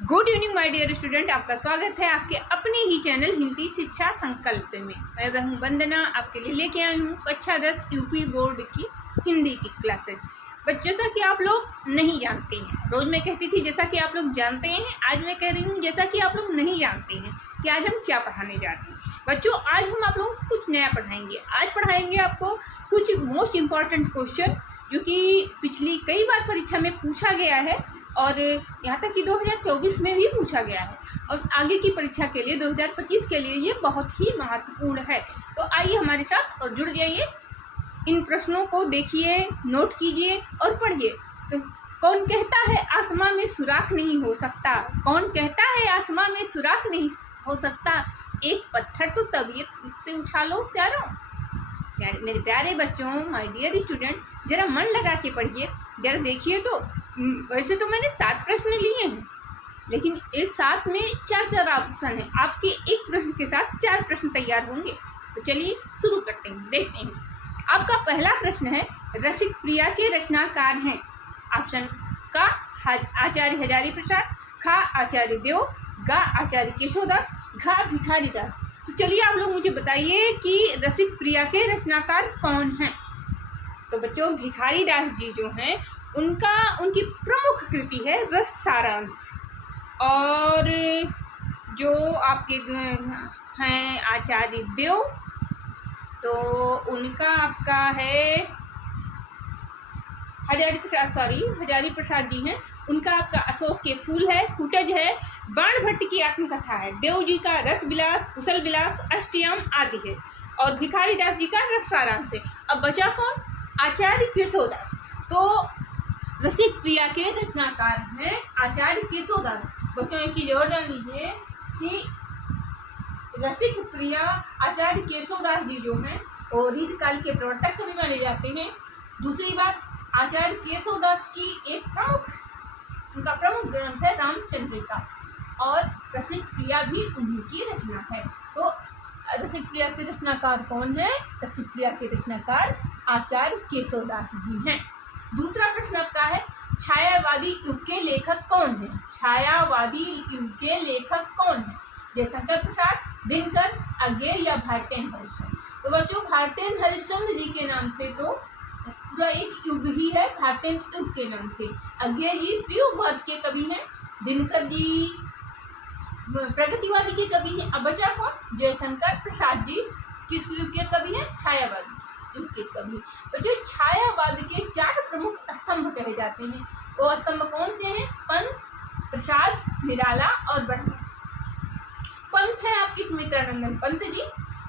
Good evening my dear student, आपका स्वागत है आपके अपने ही चैनल हिंदी शिक्षा संकल्प में। मैं हूँ वंदना, आपके लिए लेके आई हूँ कक्षा 10 यूपी बोर्ड की हिंदी की क्लासेस। बच्चों, जैसा कि आप लोग नहीं जानते हैं, रोज़ मैं कहती थी जैसा कि आप लोग जानते हैं, आज मैं कह रही हूँ जैसा कि आप लोग नहीं जानते हैं कि आज हम क्या पढ़ाने जा रहे हैं। बच्चों, आज हम आप लोगों को कुछ नया पढ़ाएंगे। आज पढ़ाएंगे आपको कुछ मोस्ट इम्पॉर्टेंट क्वेश्चन जो कि पिछली कई बार परीक्षा में पूछा गया है और यहाँ तक कि 2024 में भी पूछा गया है और आगे की परीक्षा के लिए 2025 के लिए ये बहुत ही महत्वपूर्ण है। तो आइए हमारे साथ और जुड़ जाइए, इन प्रश्नों को देखिए, नोट कीजिए और पढ़िए। तो कौन कहता है आसमां में सुराख नहीं हो सकता? कौन कहता है आसमां में सुराख नहीं हो सकता? एक पत्थर तो तबीयत से उछालो प्यारो। मेरे प्यारे बच्चों, माय डियर स्टूडेंट, जरा मन लगा के पढ़िए, जरा देखिए। तो वैसे तो मैंने 7 प्रश्न लिए हैं, लेकिन इस 7 में 4 ऑप्शन है। आपके एक प्रश्न के साथ 4 प्रश्न तैयार होंगे। तो चलिए शुरू करते हैं, देखते हैं। आपका पहला प्रश्न है, रसिक प्रिया के रचनाकार हैं। ऑप्शन का आचार्य हजारी प्रसाद, खा आचार्य देव, गा आचार्य केशवदास, घा भिखारी दास। तो चलिए आप लोग मुझे बताइए कि रसिक प्रिया के रचनाकार कौन हैं। तो बच्चों, भिखारी दास जी जो हैं उनकी प्रमुख कृति है रस सारांश, और जो आपके हैं आचार्य देव, तो उनका आपका है हजारी प्रसाद जी हैं, उनका आपका अशोक के फूल है, कुटज है, बाण भट्ट की आत्मकथा है, देव जी का रस विलास, कुशल विलास, अष्टयाम आदि है, और भिखारी दास जी का रस सारांश है। अब बचा कौन? आचार्य केशवदास। तो रसिक प्रिया के रचनाकार हैं आचार्य केशवदास। बच्चों, एक चीज और जान लीजिए कि रसिक प्रिया आचार्य केशवदास जी जो हैं वो रीतकाल के प्रवर्तक कवि माने जाते हैं। दूसरी बात, आचार्य केशवदास की उनका प्रमुख ग्रंथ है रामचंद्रिका, और रसिक प्रिया भी उन्हीं की रचना है। तो रसिक प्रिया के रचनाकार कौन है? रसिक प्रिया के रचनाकार आचार्य केशवदास जी हैं। दूसरा प्रश्न आपका है, छायावादी युग के लेखक कौन है? छायावादी युग के लेखक कौन है? जयशंकर प्रसाद, दिनकर, अज्ञेय या भारतेंद्र हरिश्चंद्र। तो बच्चों, भारतेंद्र हरिश्चंद्र जी के नाम से तो पूरा एक युग ही है, भारतेंद्र युग के नाम से। अज्ञेय जी प्रयोगवाद के कवि हैं, दिनकर जी प्रगतिवादी के कवि हैं। अब बचा कौन? जयशंकर प्रसाद जी किस युग के कवि हैं? छायावादी युग के कवि। तो जो छायावाद के 4 प्रमुख स्तंभ कहे जाते हैं, वो स्तंभ कौन से हैं? पंत, प्रसाद, निराला और वर्मा। पंत है आपकी सुमित्रानंदन पंत जी,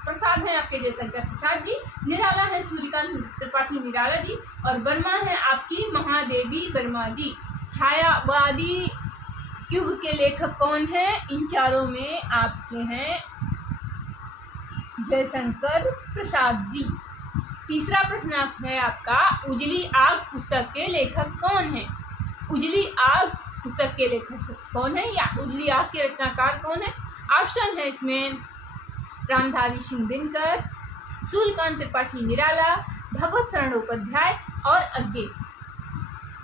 प्रसाद है आपके जयशंकर प्रसाद जी, निराला है सूर्यकांत त्रिपाठी निराला जी, और वर्मा है आपकी महादेवी वर्मा जी। छायावादी युग के लेखक कौन है? इन 4 में आपके हैं जयशंकर प्रसाद जी। तीसरा प्रश्न है आपका, उजली आग पुस्तक के लेखक कौन है? उजली आग पुस्तक के लेखक कौन है या उजली आग के रचनाकार कौन है? ऑप्शन है इसमें रामधारी सिंह दिनकर, सूर्यकांत त्रिपाठी निराला, भगवत शरण उपाध्याय और अज्ञेय।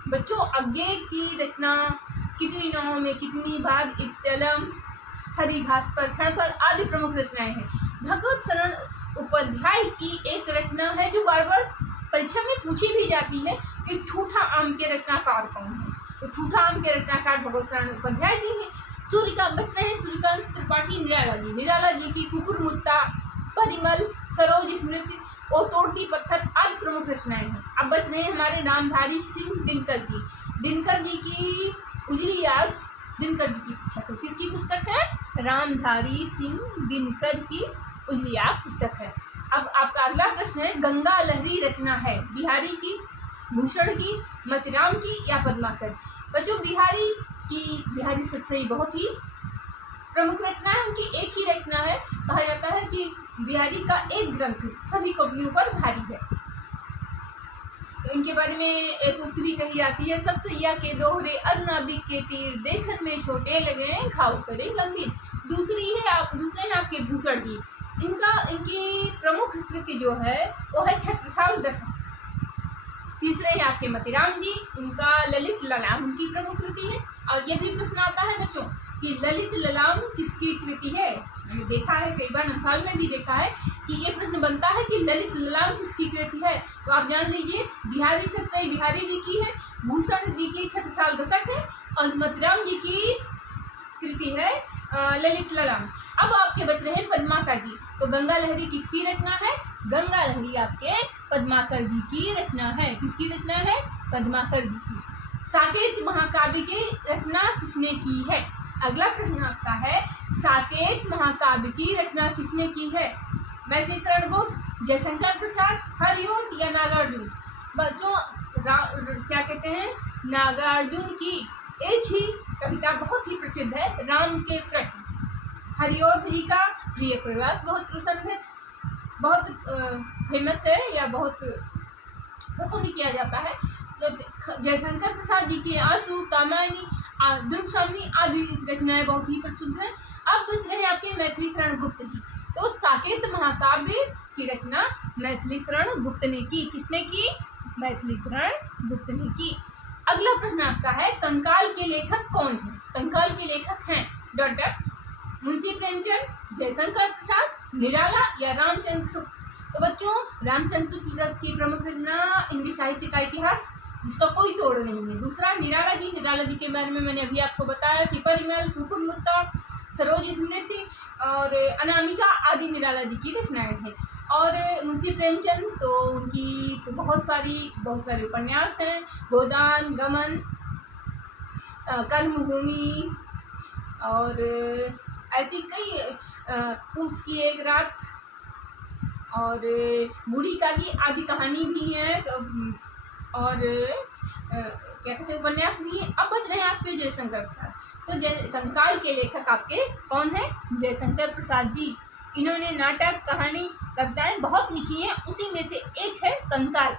बच्चों, अज्ञेय की रचना कितनी नावों में कितनी भाग, इत्तलम, हरी घास पर, क्षण पर आदि प्रमुख रचनाएं हैं। भगवत शरण उपाध्याय की एक रचना है जो बार बार परीक्षा में पूछी भी जाती है कि ठूठा आम के रचनाकार कौन है? तो ठूठा आम के रचनाकार भगवत शरण उपाध्याय जी हैं। सूर्यकांत त्रिपाठी निराला जी की कुकुर मुत्ता, परिमल, सरोज स्मृति, ओ तोड़ती पत्थर आदि प्रमुख रचनाएं हैं। अब बच रहे हैं हमारे रामधारी सिंह दिनकर जी की उजली आग दिनकर जी की पुस्तक है। किसकी पुस्तक है? रामधारी सिंह दिनकर की उजली आग पुस्तक है। अब आपका अगला प्रश्न है, गंगा लहरी रचना है बिहारी की, भूषण की, मतिराम की या पद्माकर? बच्चों, बिहारी सत्सई बहुत ही प्रमुख रचना है, उनकी एक ही रचना है। कहा जाता है कि बिहारी का एक ग्रंथ सभी कवियों पर भारी है। तो इनके बारे में एक उक्ति भी कही जाती है, सत्सैया के दोहरे अरुणाबिक के तीर, देखन में छोटे लगे घाव करे गंभीर। दूसरे हैं आपके भूषण जी, इनकी प्रमुख कृति जो है वो है छत्रसाल दशक। तीसरे हैं आपके मतिराम जी, उनका ललित ललाम उनकी प्रमुख कृति है। और ये भी प्रश्न आता है बच्चों कि ललित ललाम किसकी कृति है। मैंने देखा है कई बार नमसाल में भी देखा है कि ये प्रश्न बनता है कि ललित ललाम किसकी कृति है। तो आप जान लीजिए बिहारी सत्सई बिहारी जी की है, भूषण जी की छत्रसाल दशक है और मतिराम जी की कृति है ललित ललाम। अब आपके बच रहे पद्माकर जी। तो गंगा लहरी किसकी रचना है? गंगा लहरी आपके पद्माकर जी की रचना है। किसकी रचना है? पद्माकर जी की। साकेत महाकाव्य की रचना किसने की है? अगला प्रश्न आपका है साकेत महाकाव्य की रचना किसने की है? मैथिली शरण गुप्त, जयशंकर प्रसाद, हरिओं या नागार्जुन। बच्चों क्या कहते हैं, नागार्जुन की एक ही कविता बहुत ही प्रसिद्ध है, राम के प्रति। हरिओं जी का प्रिय प्रवास बहुत पसंद है, बहुत फेमस है या बहुत पसंद किया जाता है। जयशंकर प्रसाद जी के आंसू, कामायनी, दुर्गशामिनी आदि रचनाएं बहुत ही प्रसिद्ध हैं। अब बच रहे आपके मैथिली शरण गुप्त की। तो साकेत महाकाव्य की रचना मैथिली शरण गुप्त ने की। किसने की? मैथिली शरण गुप्त ने की। अगला प्रश्न आपका है कंकाल के लेखक कौन है? कंकाल के लेखक हैं डॉट डॉट मुंशी प्रेमचंद, जयशंकर प्रसाद, निराला या रामचंद्र शुक्ल। तो बच्चों रामचंद्र शुक्ल की प्रमुख रचना हिंदी साहित्य का इतिहास, जिसका कोई तोड़ नहीं है। दूसरा निराला जी के बारे में मैंने अभी आपको बताया कि परिमल, कुकुरमुत्ता, सरोज स्मृति और अनामिका आदि निराला जी की रचनाएं हैं। और मुंशी प्रेमचंद तो उनकी तो बहुत सारे उपन्यास हैं, गोदान, गमन, कर्मभूमि और ऐसी कई, पूस की एक रात और बूढ़ी काकी आदि कहानी भी हैं और क्या कहते हैं उपन्यास भी हैं। अब बच रहे हैं आपके जयशंकर प्रसाद। तो कंकाल के लेखक आपके कौन है? जयशंकर प्रसाद जी। इन्होंने नाटक, कहानी, कविताएं बहुत लिखी हैं, उसी में से एक है कंकाल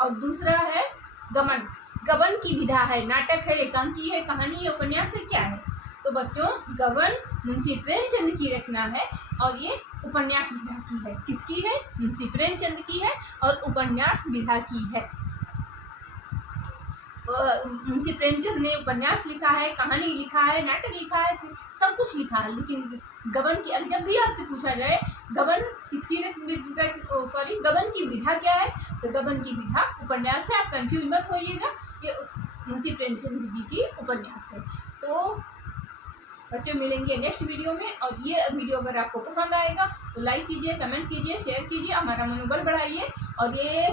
और दूसरा है गमन। गबन की विधा है, नाटक है, एकांकी है, कहानी है, उपन्यास है, क्या है? तो बच्चों गबन मुंशी प्रेमचंद की रचना है और ये उपन्यास विधा की है। किसकी है? मुंशी प्रेमचंद की है और उपन्यास विधा की है। मुंशी प्रेमचंद ने उपन्यास लिखा है, कहानी लिखा है, नाटक लिखा है, सब कुछ लिखा है। लेकिन गबन की, जब भी आपसे पूछा जाए गबन किसकी गबन की विधा क्या है, तो गबन की विधा उपन्यास है। आप कंफ्यूज मत होइएगा, ये मुंशी प्रेमचंद जी की उपन्यास है। तो बच्चों मिलेंगे नेक्स्ट वीडियो में। और ये वीडियो अगर आपको पसंद आएगा तो लाइक कीजिए, कमेंट कीजिए, शेयर कीजिए, हमारा मनोबल बढ़ाइए। और ये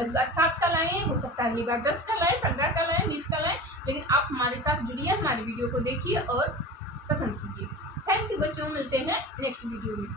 इस बार 7 का लाएँ, हो सकता है अगली बार 10 का लाएँ, 15 का लाएँ, 20 का लाएँ, लेकिन आप हमारे साथ जुड़िए, हमारे वीडियो को देखिए और पसंद कीजिए। थैंक यू बच्चों, मिलते हैं नेक्स्ट वीडियो में।